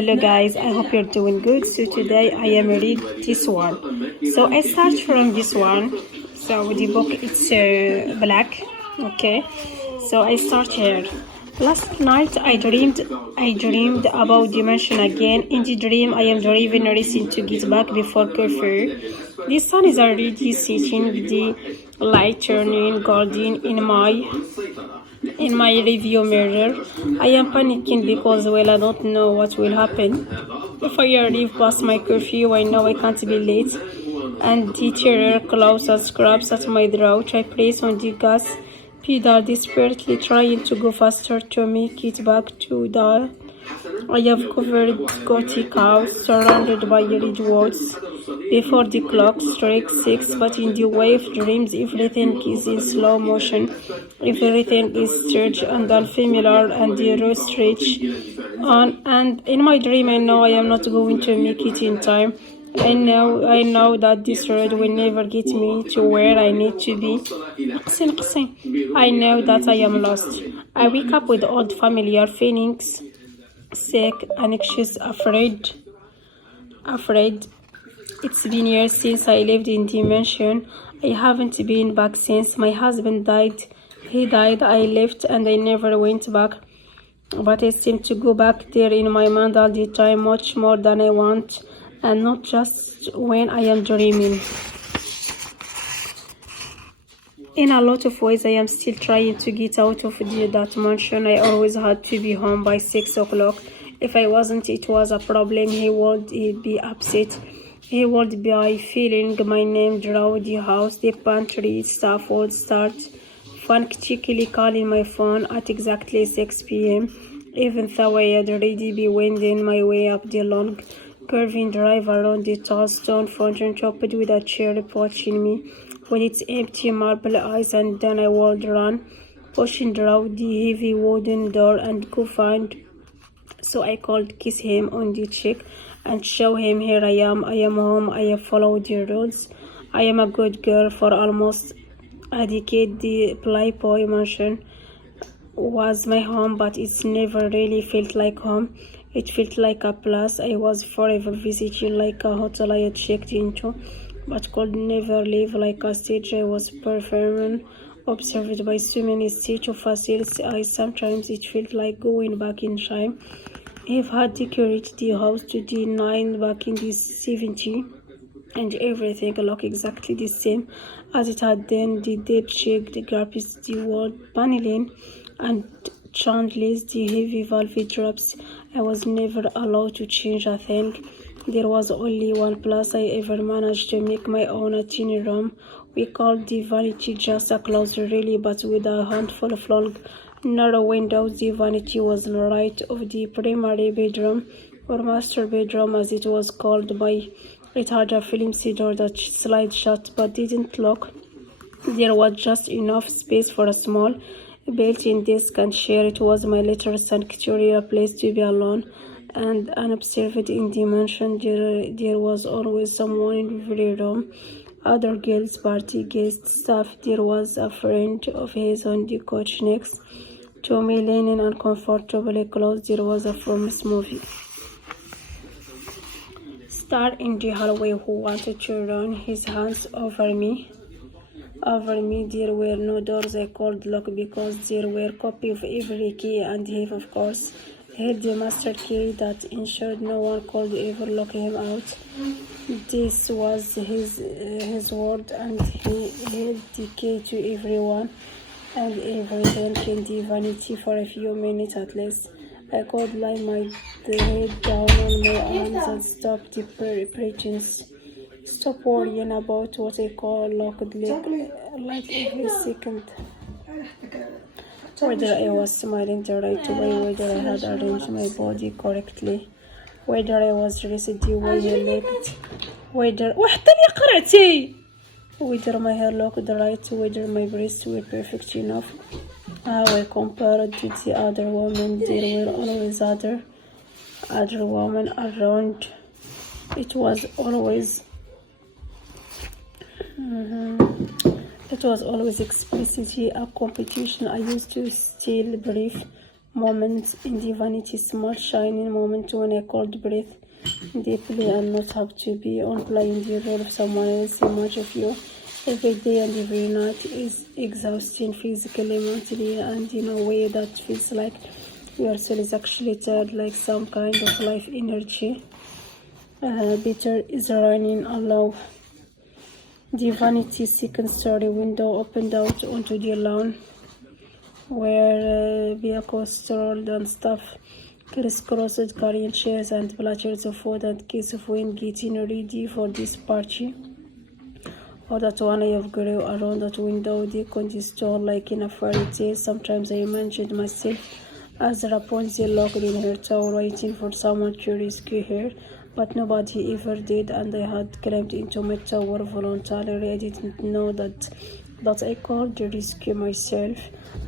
Hello guys, I hope you're doing good. So today I am reading this one. So I start from this one. So the book it's black. Okay. So I start here. Last night I dreamed about dimension again. In the dream I am driving racing to get back before curfew. The sun is already setting with the light turning golden in my review mirror. I am panicking because, well, I don't know what will happen. If I arrive past my curfew, I know I can't be late. And the terror claws and scraps at my throat. I press on the gas pedal, desperately trying to go faster to make it back to the I have covered Gothic house surrounded by redwoods before the clock strikes 6, but in the way of dreams everything is in slow motion. Everything is strange and unfamiliar and the road stretch on, and in my dream I know I am not going to make it in time. I know that this road will never get me to where I need to be. I know that I am lost. I wake up with old familiar feelings, sick, anxious, afraid. It's been years since I lived in dimension. I haven't been back since my husband died. He died, I left, and I never went back. But I seem to go back there in my mind all the time, much more than I want, and not just when I am dreaming. In a lot of ways, I am still trying to get out of that mansion. I always had to be home by 6 o'clock. If I wasn't, it was a problem. He would be upset. He would be feeling my name draw the house. The pantry staff would start frantically calling my phone at exactly 6 p.m. Even though I had already been wending my way up the long, curving drive around the tall stone fountain topped with a cherub watching me with its empty marble eyes, and then I would run, pushing through the heavy wooden door and go find. So I could kiss him on the cheek and show him, here I am home, I have followed the rules, I am a good girl. For almost a decade, the Playboy Mansion was my home, but it's never really felt like home. It felt like a place I was forever visiting, like a hotel I had checked into, but could never leave, like a stage I was performing, observed by so many stage officials. Sometimes it felt like going back in time. I've had decorated the house to the nine back in the 70s, and everything looked exactly the same as it had then. The deep-shaped carpets, the wall paneling, and chandeliers, the heavy velvet drops. I was never allowed to change a thing. There was only one place I ever managed to make my own, a tiny room. We called the vanity, just a closet really, but with a handful of long, narrow windows. The vanity was right of the primary bedroom, or master bedroom as it was called. It had a flimsy door that slid shut but didn't lock. There was just enough space for a small built-in desk and chair. It was my little sanctuary, a place to be alone and unobserved in the mansion. There was always someone in every room, other girls, party guests, staff. There was a friend of his on the couch next to me, leaning uncomfortably close. There was a famous movie star in the hallway who wanted to run his hands over me. There were no doors I could lock because there were copies of every key, and he, of course, held the master key that ensured no one could ever lock him out. This was his word, and he held the key to everyone and everything in the vanity for a few minutes at least. I could lie my head down on my arms and stop the pretense. Stop worrying about what I call locked like every second. Whether I was smiling the right way, whether I had arranged my body correctly, whether I was dressed the way he looked, whether my hair looked right, whether my breasts were perfect enough. How I compared to the other women. There were always other women around. It was always explicitly a competition. I used to still breathe moments in the vanity, small shining moments when I cold breathe deeply and not have to be on playing the role of someone else. Image of you every day and every night is exhausting physically, mentally, and in a way that feels like your soul is actually tired, like some kind of life energy. Bitter is running allow. The vanity second story window opened out onto the lawn where vehicles strolled and stuff crisscrossed, carrying chairs and platters of food and cakes of wine, getting ready for this party. All that one I have grew around that window, deep on the store like in a fairy tale. Sometimes I imagined myself as Rapunzel locked in her tower waiting for someone to rescue her, but nobody ever did, and I had climbed into my tower voluntarily. I didn't know that I could rescue myself.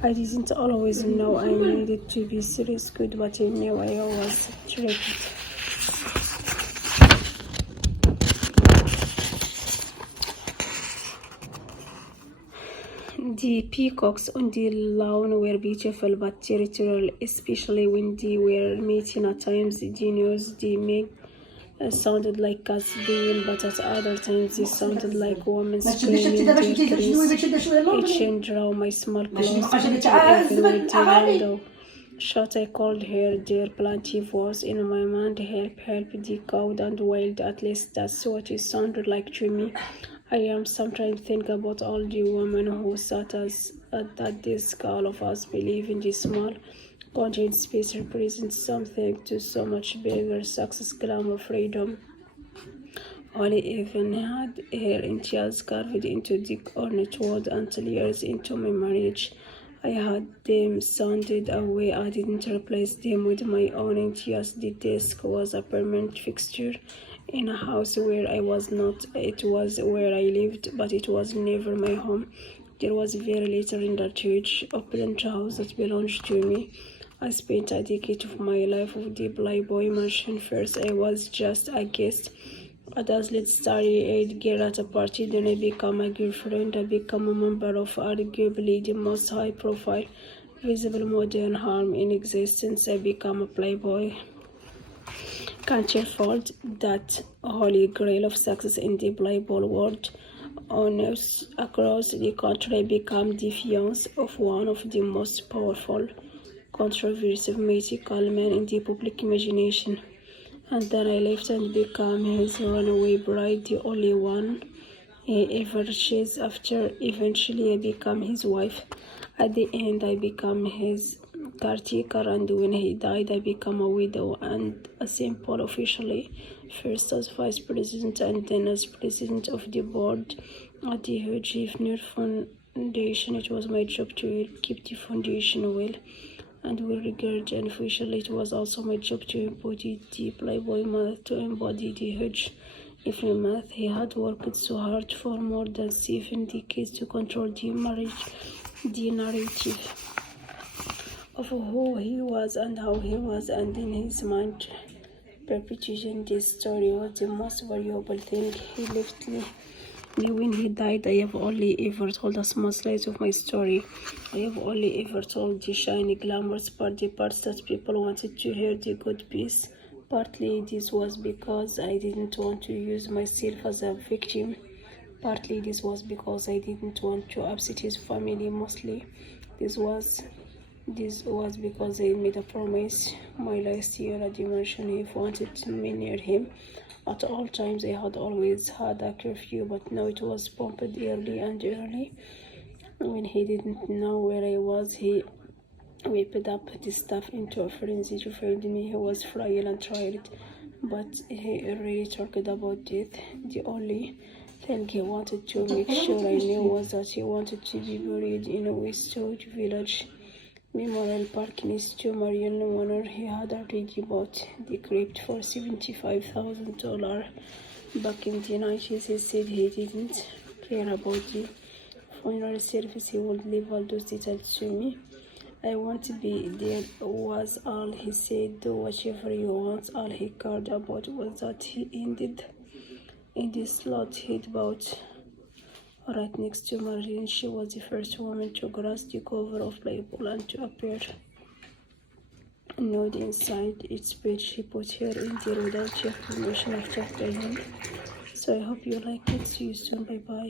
I didn't always know I needed to be rescued, but I knew I was trapped. The peacocks on the lawn were beautiful but territorial, especially when they were mating. At times, the news they made sounded like cats baying, but at other times they sounded like women screaming their trees. Itching draw my small claws into even with the window shut. I called her. Their plaintive voice in my mind, help, help, the cowed and wild. At least that's what it sounded like to me. I am sometimes think about all the women who sat us at that desk. All of us believe in this small contained space represents something to so much bigger: success, glamour, freedom. Holly even had her initials carved into the ornate wood until years into my marriage. I had them sounded away. I didn't replace them with my own initials. The desk was a permanent fixture in a house where I was not. It was where I lived, but it was never my home. There was very little in that huge open house that belonged to me. I spent a decade of my life with the Playboy Mansion. First, I was just a guest, a dazzling starry-eyed girl at a party. Then I became a girlfriend. I became a member of arguably the most high-profile, visible modern harm in existence. I became a Playboy. Can't you fault that holy grail of success in the Playboy world? Owners across the country become the fiance of one of the most powerful, controversial, mythical men in the public imagination. And then I left and became his runaway bride, the only one he ever chased after. Eventually I became his wife. At the end I became his caretaker, and when he died I became a widow and a simple officially, first as vice president and then as president of the board at the huge Ifnir Foundation. It was my job to keep the foundation well and with regard, and officially it was also my job to embody the Playboy myth, to embody the huge Ifnir myth. He had worked so hard for more than 7 decades to control the narrative of who he was and how he was, and in his mind, perpetuating this story was the most valuable thing he left me. When he died, I have only ever told a small slice of my story. I have only ever told the shiny, glamorous part, the parts that people wanted to hear, the good piece. Partly this was because I didn't want to use myself as a victim. Partly this was because I didn't want to upset his family. Mostly this was because I made a promise my last year at the mansion. He wanted me near him at all times. I had always had a curfew, but now it was pumped early and early. When he didn't know where I was, he whipped up the stuff into a frenzy to find me. He was frail and tired, but he really talked about death. The only thing he wanted to make sure I knew was that he wanted to be buried in a Westwood Village Memorial Park next to Marion Manor. He had already bought the crypt for $75,000 back in the 90s. He said he didn't care about the funeral service. He would leave all those details to me. I want to be there was all he said. Do whatever you want. All he cared about was that he ended in the slot he'd bought right next to Marilyn. She was the first woman to grace the cover of Playboy and to appear nude inside its bed. She put her in there without your permission after paying. So I hope you like it. See you soon. Bye bye.